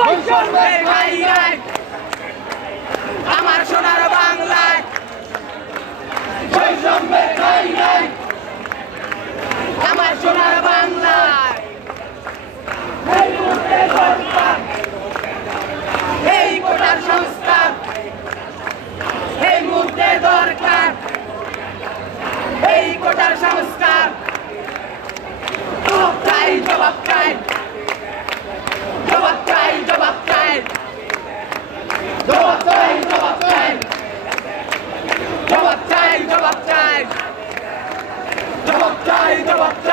বৈষম্যের ঠাঁই নাই আমার সোনার বাংলায়, বৈষম্যের ঠাঁই নাই আমার সোনার বাংলায়। এই মুহূর্তে দরকার এই কোটার সংস্কার, এই মুহূর্তে দরকার এই কোটার সংস্কার। চাই জবাব চাই, জবাব চাই, জবাব চাই, জবাব চাই, জবাব চাই, জবাব চাই, জবাব চাই, জবাব চাই, জবাব চাই।